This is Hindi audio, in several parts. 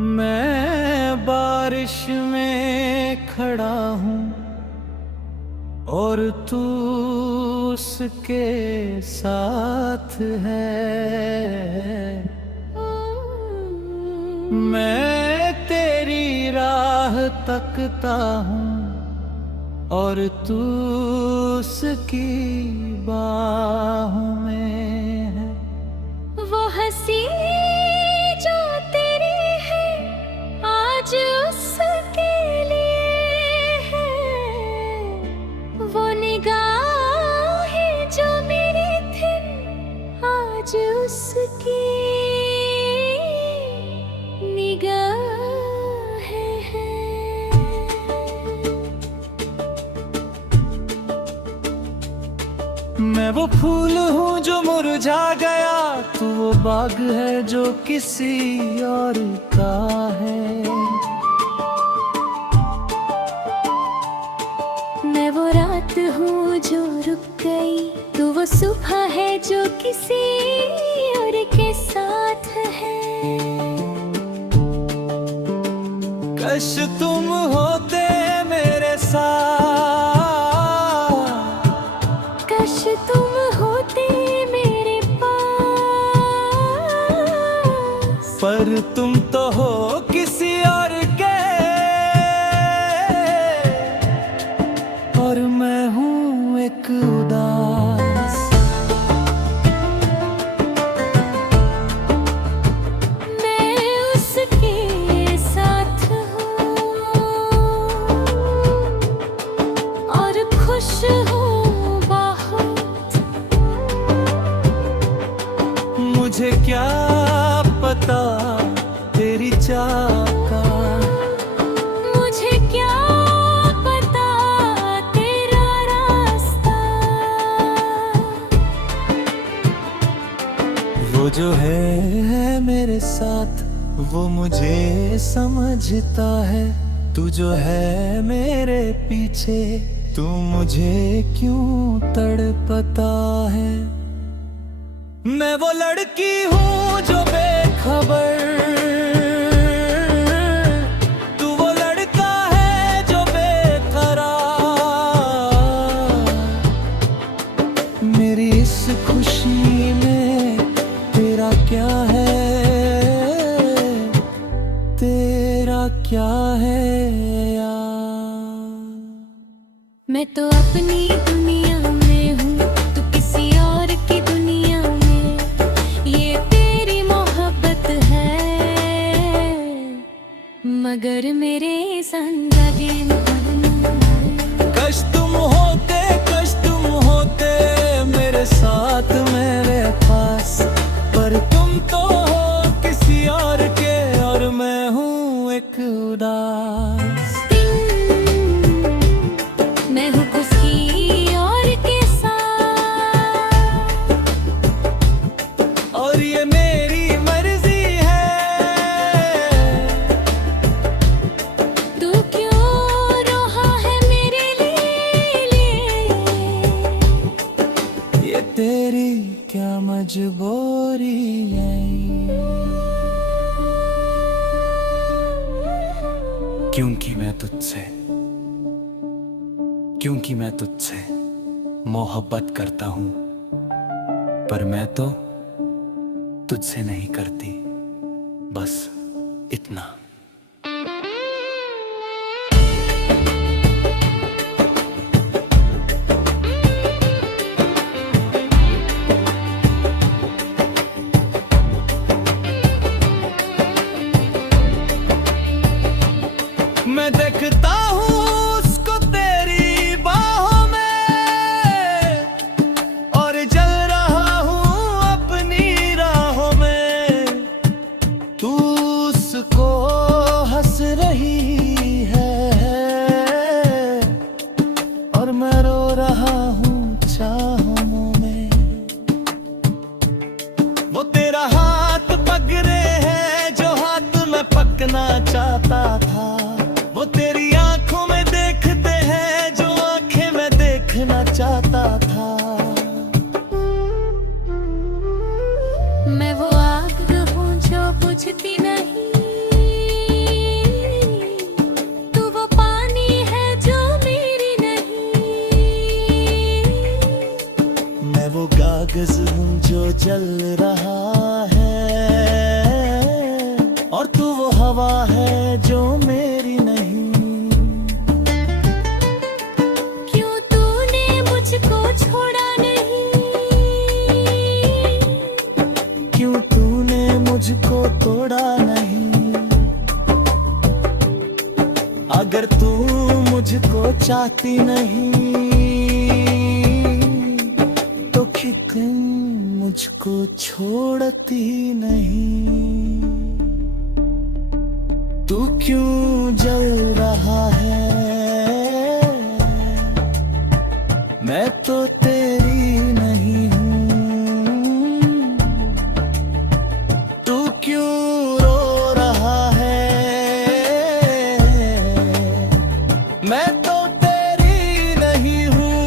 मैं बारिश में खड़ा हूँ और तू उसके साथ है। मैं तेरी राह तकता हूँ और तू उसकी बाहों में है। वो हंसी जो तेरी है आज उसके लिए है। वो निगाहें जो मेरी थी आज उसकी निगाहें हैं। मैं वो फूल हूँ जो मुरझा गया, तू वो बाग है जो किसी और का है। मैं वो रात हूँ जो रुक गई, तू वो सुबह है जो किसी और के साथ है। कश तुम होते मेरे साथ, काश तुम होते मेरे पास, पर तुम तो हो किसी और के, और मैं हूँ एक उदास। मैं उसके साथ हूँ और खुश हूँ बहुत। मुझे क्या पता तेरी चाह का, मुझे क्या पता तेरा रास्ता। वो जो है मेरे साथ वो मुझे समझता है। तू जो है मेरे पीछे तू मुझे क्यों तड़पता है। मैं वो लड़की हूँ जो बेखबर, तू वो लड़का है जो बेकरार। मेरी इस खुशी में तेरा क्या है, तेरा क्या है यार। मैं तो अपनी दुनिया में हूँ, तू किसी और की दुनिया में। ये तेरी मोहब्बत है मगर मेरे जिंदगी में। कश तुम होते मेरे साथ मेरे पास, पर तुम तो हो किसी और के, और मैं हूँ एक उदास। मैं हूँ किसी और के साथ और ये मेरी मर्जी है। तू क्यों रोहा है मेरे लिए। ये तेरी क्या मजबूरी है। क्योंकि मैं तुझसे मोहब्बत करता हूँ, पर मैं तो तुझसे नहीं करती, बस इतना। मैं देखता हूँ उसको तेरी बाहों में, और जल रहा हूँ अपनी राहों में। तू उसको हंस रही है और मैं रो रहा हूँ चाहों में। वो तेरा हाथ पकड़े है जो हाथ में पकना चाहता था। वो तेरी आंखों में देखते हैं जो आंखें में देखना चाहता था। मैं वो आग हूँ जो बुझती नहीं, हवा है जो मेरी नहीं। क्यों तूने मुझको छोड़ा नहीं, क्यों तूने मुझको तोड़ा नहीं। अगर तू मुझको चाहती नहीं तो कितन मुझको छोड़ती नहीं। तू क्यों जल रहा है, मैं तो तेरी नहीं हूँ। तू क्यों रो रहा है, मैं तो तेरी नहीं हूँ।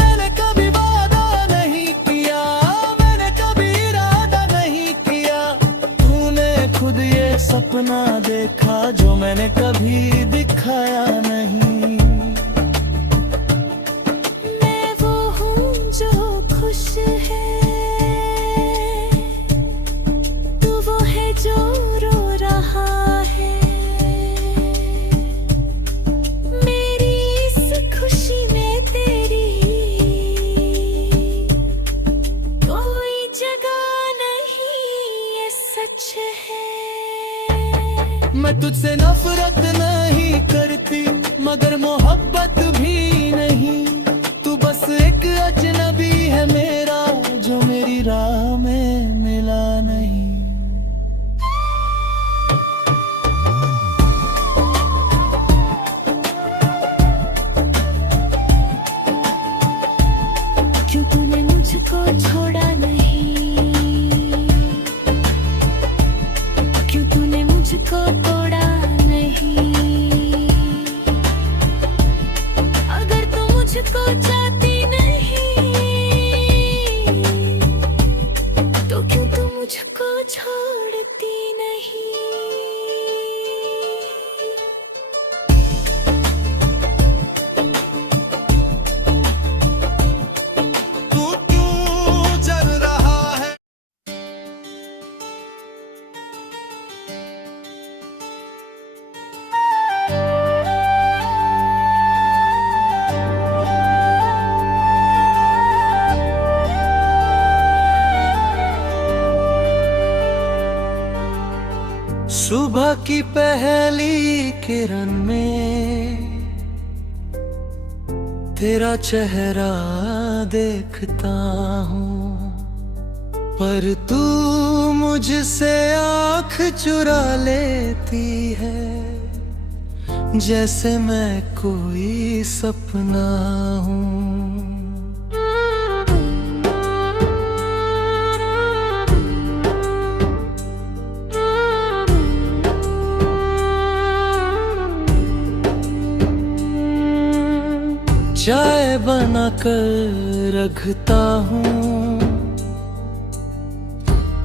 मैंने कभी वादा नहीं किया, मैंने कभी इरादा नहीं किया। तूने खुद ये सपना देखा जो मैंने कभी दिखाया नहीं। मैं वो हूँ जो खुश है, तू वो है जो रो रहा है। मेरी इस खुशी में तेरी कोई जगह नहीं, ये सच है। मैं तुझसे नफरत नहीं करती मगर मोहब्बत भी नहीं। तू बस एक अजनबी है मेरा जो मेरी राह में मिला नहीं। क्यों तूने मुझको छोड़ा नहीं, क्यों तूने मुझको तोड़ा नहीं। अगर तू मुझको चाहती नहीं तो क्यों तू मुझको छोड़ती नहीं। तू क्यों जल रहा है। सुबह की पहली किरण में तेरा चेहरा देखता हूँ, पर तू मुझसे आँख चुरा लेती है जैसे मैं कोई सपना हूँ। चाय बना कर रखता हूँ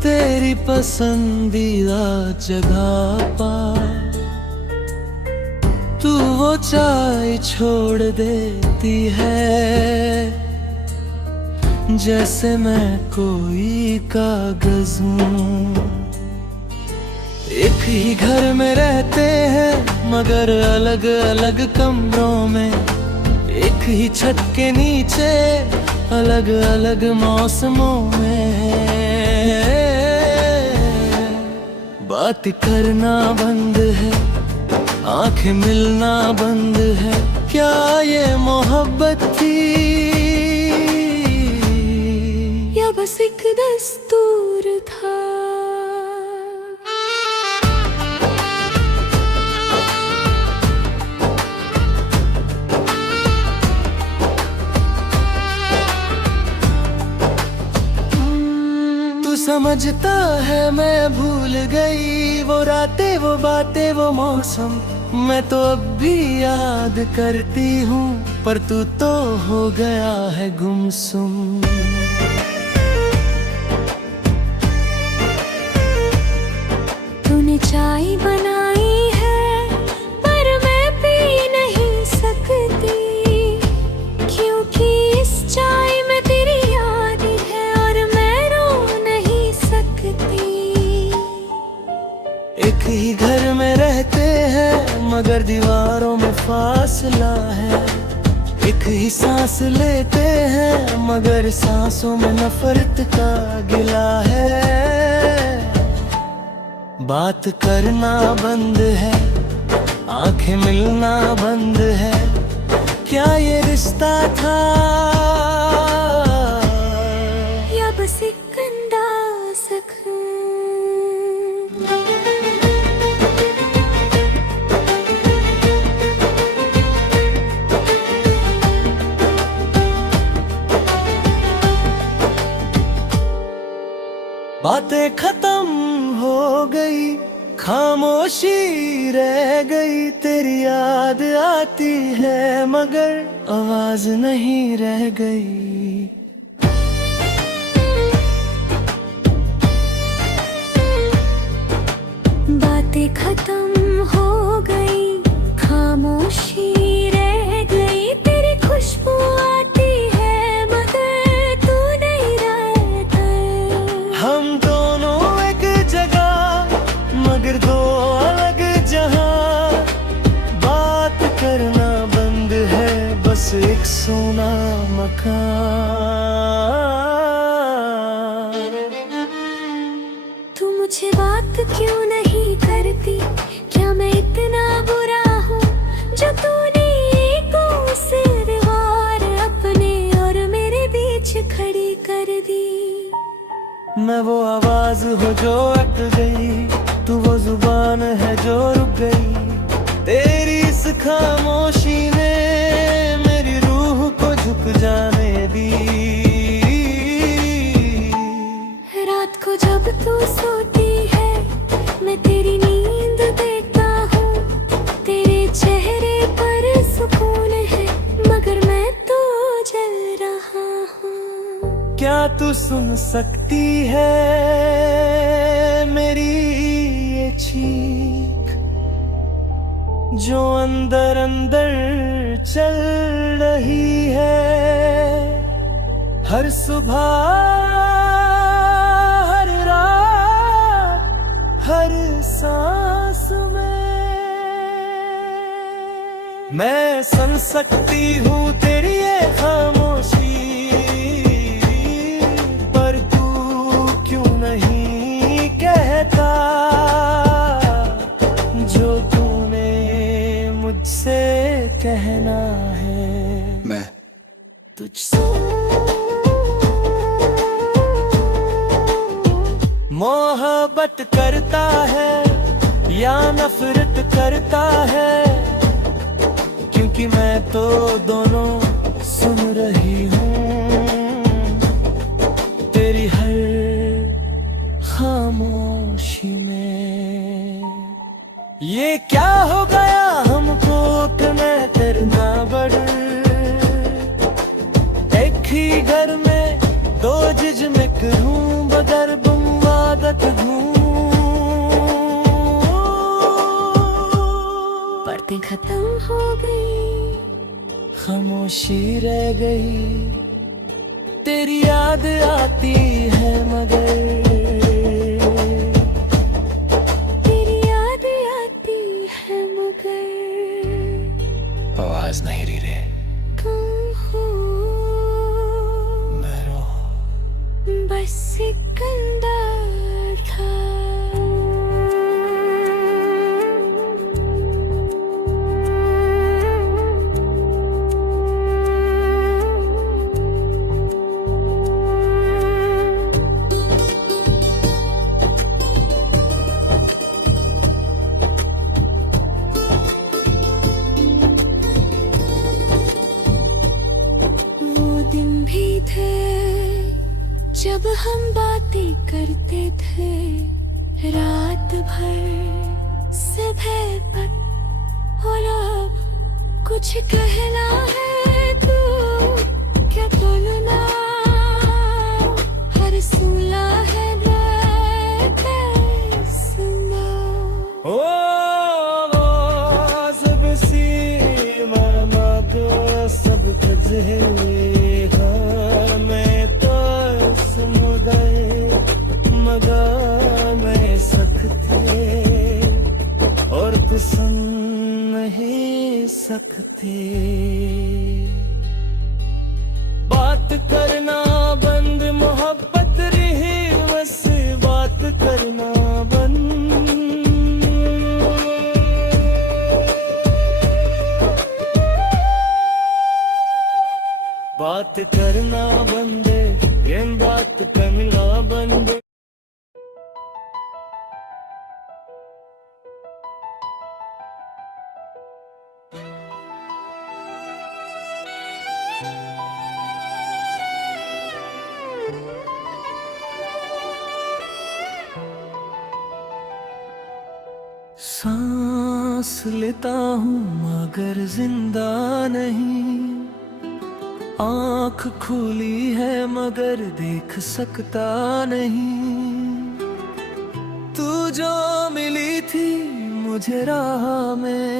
तेरी पसंदीदा जगह पर, तू वो चाय छोड़ देती है जैसे मैं कोई कागज हूँ। एक ही घर में रहते हैं मगर अलग अलग कमरों में, एक ही छत के नीचे अलग अलग मौसमों में। बात करना बंद है, आंखें मिलना बंद है, क्या ये मोहब्बत थी या बस एक दस्तूर था। समझता है मैं भूल गई वो रातें वो बातें वो मौसम, मैं तो अब भी याद करती हूँ पर तू तो हो गया है गुमसुम। तूने चाय बनाई है पर मैं पी नहीं सकती, क्योंकि इस चाय में तेरी याद है और मैं रो नहीं सकती। मगर दीवारों में फासला है। एक ही सांस लेते हैं मगर सांसों में नफरत का गिला है। बात करना बंद है, आंखें मिलना बंद है, क्या ये रिश्ता था या बस एक गंदा जख्म। बातें खत्म हो गई, खामोशी रह गई, तेरी याद आती है मगर आवाज नहीं रह गई। बातें खत्म हो गई, खामोशी रह गई, तेरी खुशबू आती है मगर तू नहीं रहता। हम दोनों एक जगह मगर दो अलग जहां। बात करना बंद है, बस एक सोना मकान। तू मुझे बात क्यों नहीं करती, क्या मैं इतना बुरा हूँ जो तूने को सिर दीवार अपने और मेरे बीच खड़ी कर दी। मैं वो आवाज हो जो अट गई, तू वो जुबान है जो रुक गई। तेरी इस खामोशी ने मेरी रूह को झुक जाने दी। रात को जब तू सोती है मैं तेरी नींद देखता हूँ, तेरे चेहरे पर सुकून है मगर मैं तो जल रहा हूँ। क्या तू सुन सकती है मेरी ये चीख जो अंदर अंदर चल रही है। हर सुबह हर रात हर सांस में मैं सुन सकती हूँ तेरी ये खामोशी, पर तू क्यों नहीं कहता जो तूने मुझसे कहना है। मैं तुझसे मोहब्बत करता है या नफरत करता है, क्योंकि मैं तो दोनों सुन रही हूँ तेरी हर खामोशी में। ये क्या हो गया हमको कि मैं करना बढ़, एक ही घर में दो जिजमें हूँ बदर आदत हूँ। बातें खत्म हो गई, खामोशी रह गई, तेरी याद आती है मगर तेरी याद आती है मगर आवाज नहीं रही रे। कहाँ मैं रो बस एक गंदा था। वो दिन भी थे जब हम बातें करते थे रात भर सुबह तक, और अब कुछ कहना है तो क्या बोलना, हर सूला है सुना। ओ सब सी मामा को सब कुछ है। हाँ मैं तो सुन गए मगर मैं सख्त थे और तू सुन नहीं सकते। बात करना बंद, मोहब्बत रही बस बात करना बंद। बात करना बंद, ये बात करना बंद। सांस लेता हूँ मगर जिंदा नहीं, आँख खुली है मगर देख सकता नहीं। तू जो मिली थी मुझे राह में,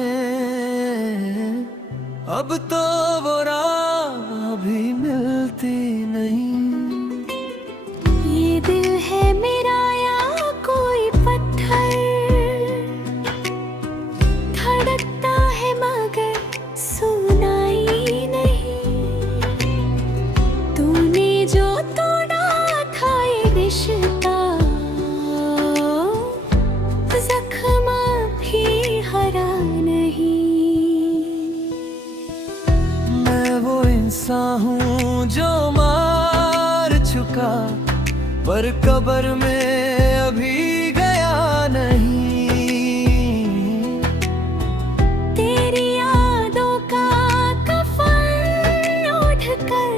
अब तो वो राह भी मिलती नहीं। ये दिल है मेरा या कोई पत्थर, धड़कता है मगर सुनाई नहीं। तूने जो तोड़ा था ये रिश्ता, जख्म भी हरा नहीं। मैं वो इंसान हूँ जो मार चुका, पर कब्र में अभी गया नहीं। तेरी यादों का कफन ओढ़कर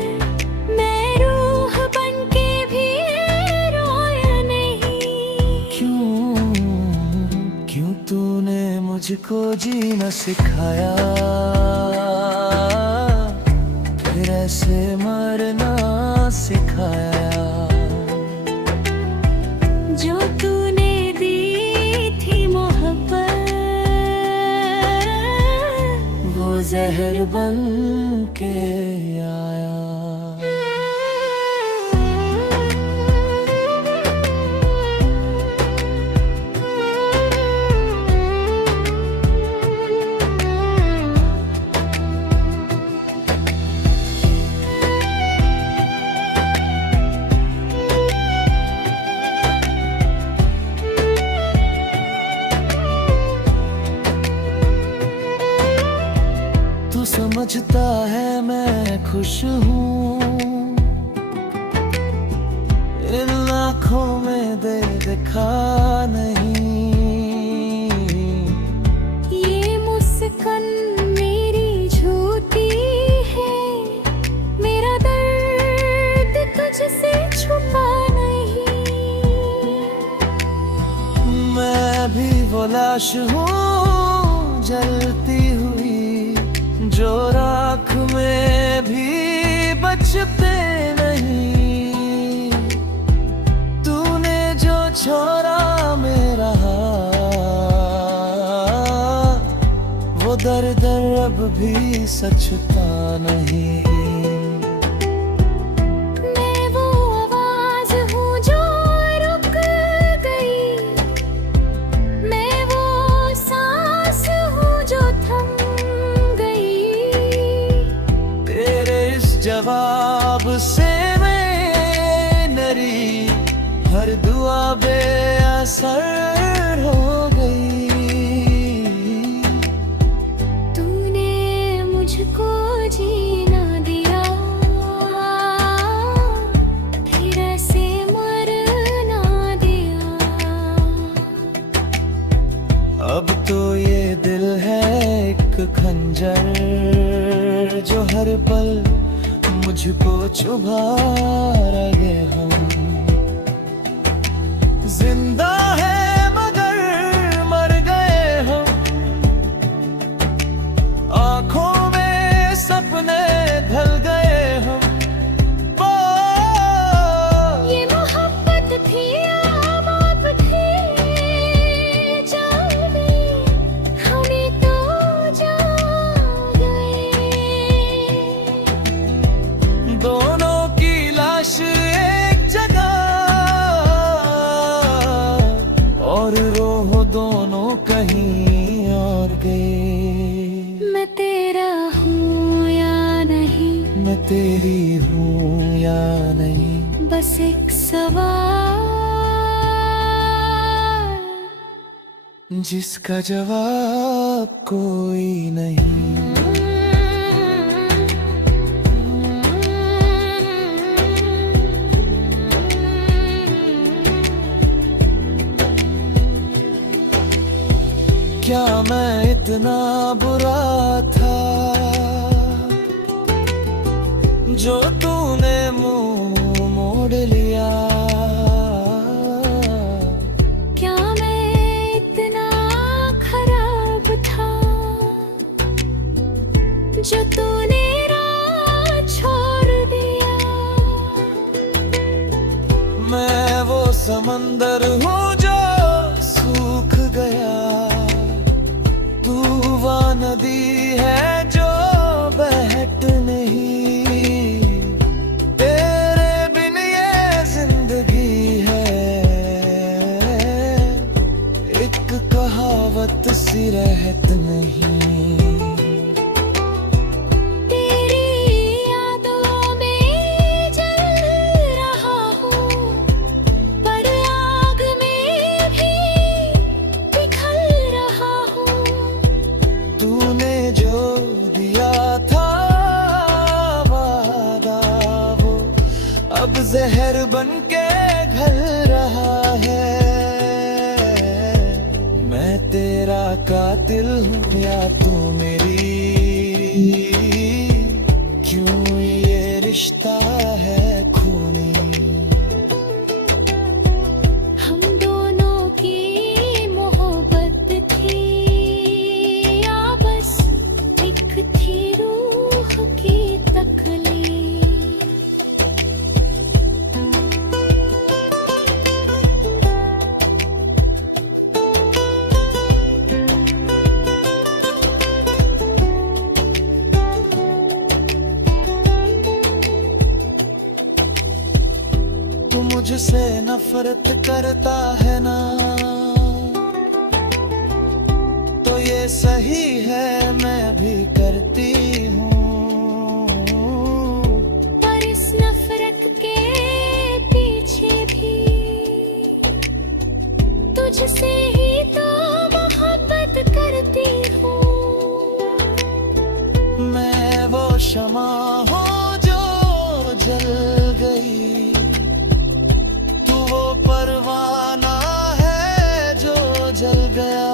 मैं रूह बनके भी रोया नहीं। क्यों तूने मुझको जीना सिखाया, फिर ऐसे मरना सिखाया। जो तूने दी थी मोहब्बत, वो जहर बन के आया। तू समझता है मैं खुश हूँ, इन आँखों में दे दिखा नहीं। ये मुस्कान मेरी झूठी है, मेरा दर्द तुझसे छुपा नहीं। मैं भी वो लाश हूँ जलती हुई, जो राख में भी बचते नहीं। तूने जो छोड़ा मेरा वो दर्द अब भी सचता नहीं। मैं वो आवाज हूँ जो रुक गई, मैं वो सांस हूँ जो थम गई। तेरे इस जवाब से मैं नरी, हर दुआ बेअसर हो गई। तूने मुझको जीना दिया, फिर ऐसे मरना दिया। अब तो ये दिल है एक खंजर, जो हर पल मुझको चुभा रहे हम। जिंदा है मगर मर गए हम, आंखों में सपने ढल गए हम। ओ, ये मोहब्बत थी या बाप थे, जाने हमें तो जा गए। दोनों की लाश एक जगह, और रोह दोनों कहीं और गए। तेरी हूँ या नहीं। बस एक सवाल जिसका जवाब कोई नहीं। क्या मैं इतना बुरा था जो तूने मुंह मोड़ लिया? क्या मैं इतना खराब था जो तूने राह छोड़ दिया? मैं वो समंदर हूँ जो सूख गया, तू वो नदी है जो बहत नहीं। तेरे बिन ये जिंदगी है एक कहावत सी रहत नहीं। तेरी यादों में जल रहा हूँ, पर आग में भी पिघल रहा हूँ। तूने जो दिया था वादा वो अब जहर बन के घल रहा है। मैं तेरा कातिल हूँ या तू मेरी, क्यों ये रिश्ता है खूनी? हम दोनों की मोहब्बत थी या बस एक थी रूह की तकलीफ? तू मुझसे नफरत करता है ना, तो ये सही है मैं भी करती हूँ। पर इस नफरत के पीछे भी तुझसे ही तो मोहब्बत करती हूँ। मैं वो शमा हूँ जो जल गई, तू वो परवाना है जो जल गया।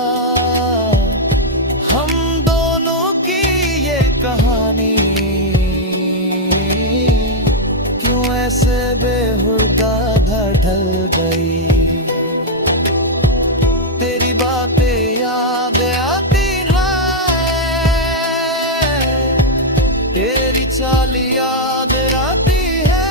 हम दोनों की ये कहानी क्यों ऐसे बेहुदा ढल गई? तेरी बातें याद आती हैं, तेरी चाल याद आती है।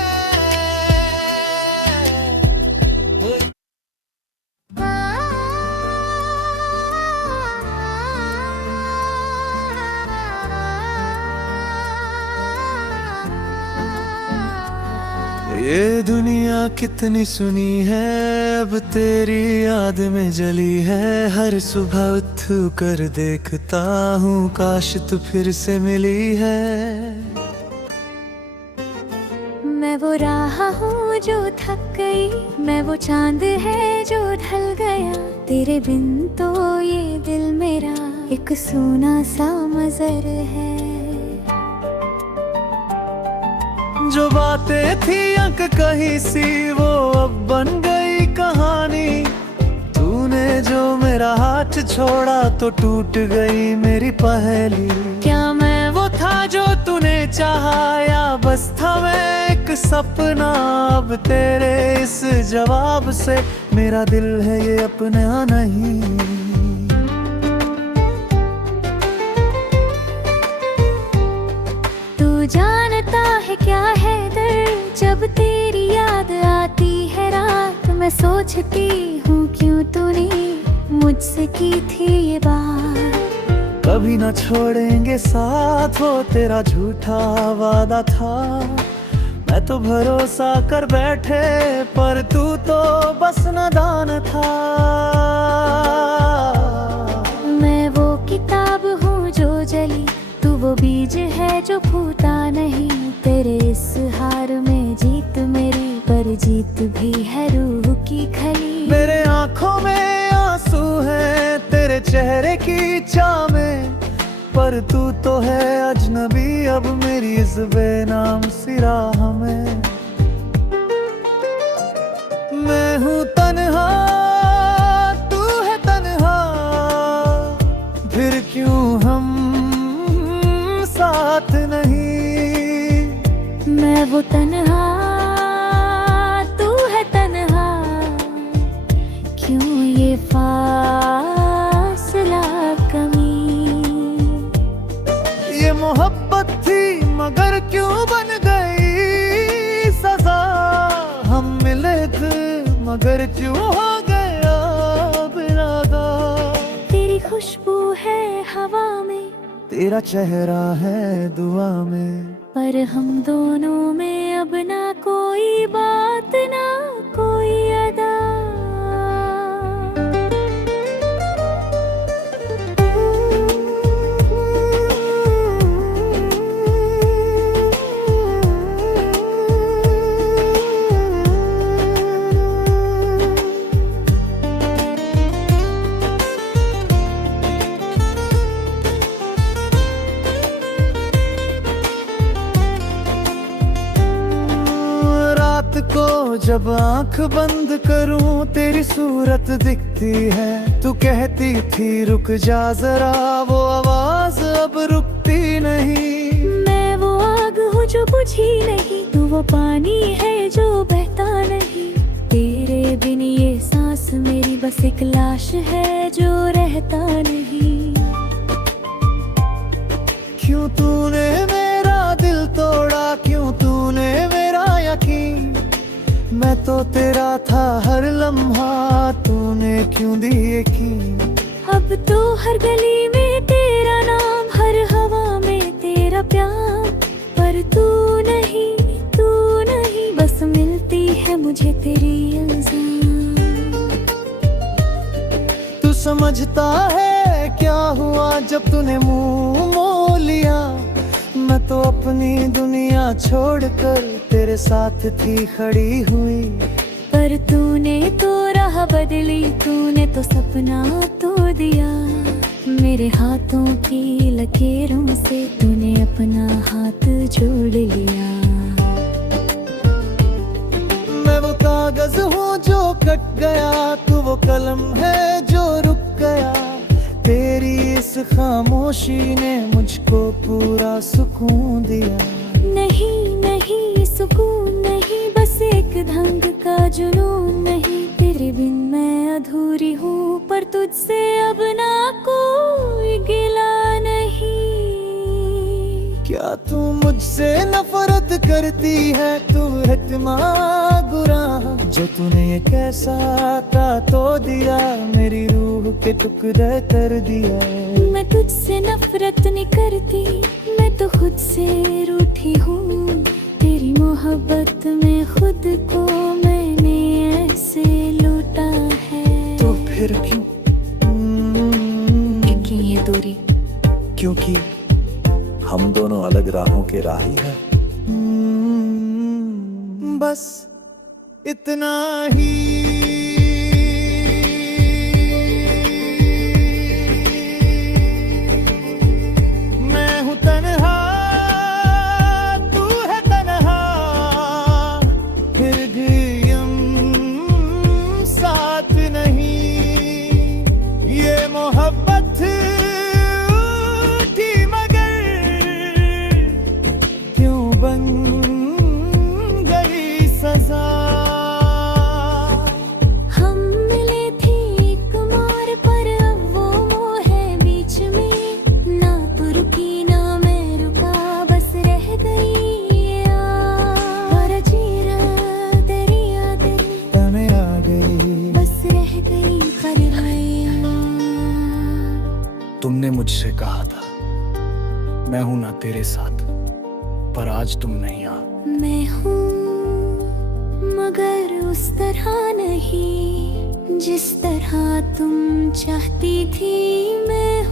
ये दुनिया कितनी सुनी है, अब तेरी याद में जली है। हर सुबह उठ कर देखता हूँ काश तू फिर से मिली है। मैं वो राह हूँ जो थक गई, मैं वो चांद है जो ढल गया। तेरे बिन तो ये दिल मेरा एक सूना सा मज़र है। जो बातें थी अंक कहीं सी वो अब बन गई कहानी। तूने जो मेरा हाथ छोड़ा तो टूट गई मेरी पहेली। क्या मैं वो था जो तूने चाहा या बस था मैं एक सपना? अब तेरे इस जवाब से मेरा दिल है ये अपना नहीं। तू जानता है क्या है दर्द जब तेरी याद आती है रात? मैं सोचती हूँ क्यों तूने मुझसे की थी ये बात। कभी ना छोड़ेंगे साथ वो तेरा झूठा वादा था। मैं तो भरोसा कर बैठे पर तू तो बस नादान था। मैं वो किताब हूँ जो जली, तू वो बीज है जो फूटा नहीं। तेरे इस हार में जीत मेरी, पर जीत भी है रूह की खली। मेरे आंखों में आंसू हैं तेरे चेहरे की चाह में, पर तू तो है अजनबी अब मेरी इस बेनाम सी राह में। मैं हूँ तन्हा तू है तन्हा, फिर क्यों हम साथ नहीं। मैं वो तन्हा तू है तन्हा, क्यों ये फासला कमी। ये मोहब्बत थी मगर क्यों बन गई सजा, हम मिले थे मगर क्यों हो गया बिरादा। तेरी खुशबू है हवा में, तेरा चेहरा है दुआ में, पर हम दोनों में अब ना कोई बात ना कोई अदा। को जब आंख बंद करूं तेरी सूरत दिखती है। तू कहती थी रुक जा जरा, वो आवाज अब रुकती नहीं। मैं वो आग हूँ जो बुझी नहीं, तू वो पानी है जो बहता नहीं। तेरे बिन ये सांस मेरी बस एक लाश है जो रहता नहीं। क्यों तूने मेरा दिल तोड़ा, क्यों तूने मेरा यकीन। मैं तो तेरा था हर लम्हा, तूने क्यों दी यकीन। अब तो हर गली में तेरा नाम, हर हवा में तेरा प्यार। पर तू नहीं बस मिलती है मुझे तेरी इल्जाम। तू समझता है क्या हुआ जब तूने मुंह मोड़ लिया। मैं तो अपनी दुनिया छोड़कर तेरे साथ थी खड़ी हुई। पर तूने तो राह बदली, तूने तो सपना तो दिया। मेरे हाथों की लकीरों से तूने अपना हाथ जोड़ लिया। मैं वो कागज हूँ जो कट गया, तू वो कलम है जो रुक गया। तेरी इस खामोशी ने मुझको पूरा सुकून दिया। नहीं सुकून नहीं, बस एक ढंग का जुनून नहीं। तेरे बिन मैं अधूरी हूँ, पर तुझसे अब ना कोई गिला नहीं। क्या तू मुझसे नफरत करती है, तू इतना बुरा जो तूने ये कैसा था तो दिया। मेरी रूह के टुकड़े कर दिया। मैं तुझसे नफरत नहीं करती, मैं तो खुद से रूठी हूँ। तेरी मोहब्बत में खुद को मैंने ऐसे लूटा है। तो फिर क्यों ये दूरी, क्योंकि हम दोनों अलग राहों के राही हैं। बस इतना ही। मैं हूँ तन्हा तू है तन्हा, फिर भी हम साथ नहीं। ये मोहब्बत थी मगर क्यों बन गई सजा। हम मिले थे एक मार पर, अब वो मोह है बीच में। ना तू रुकी ना मैं रुका, बस रह गई ये और जीरा दरिया दिल तने आ गई। बस रह गई परवाइयां। तुमने मुझसे कहा था मैं हूं ना तेरे साथ, पर आज तुम नहीं आ। मैं हूँ मगर उस तरह नहीं, जिस तरह तुम चाहती थी मैं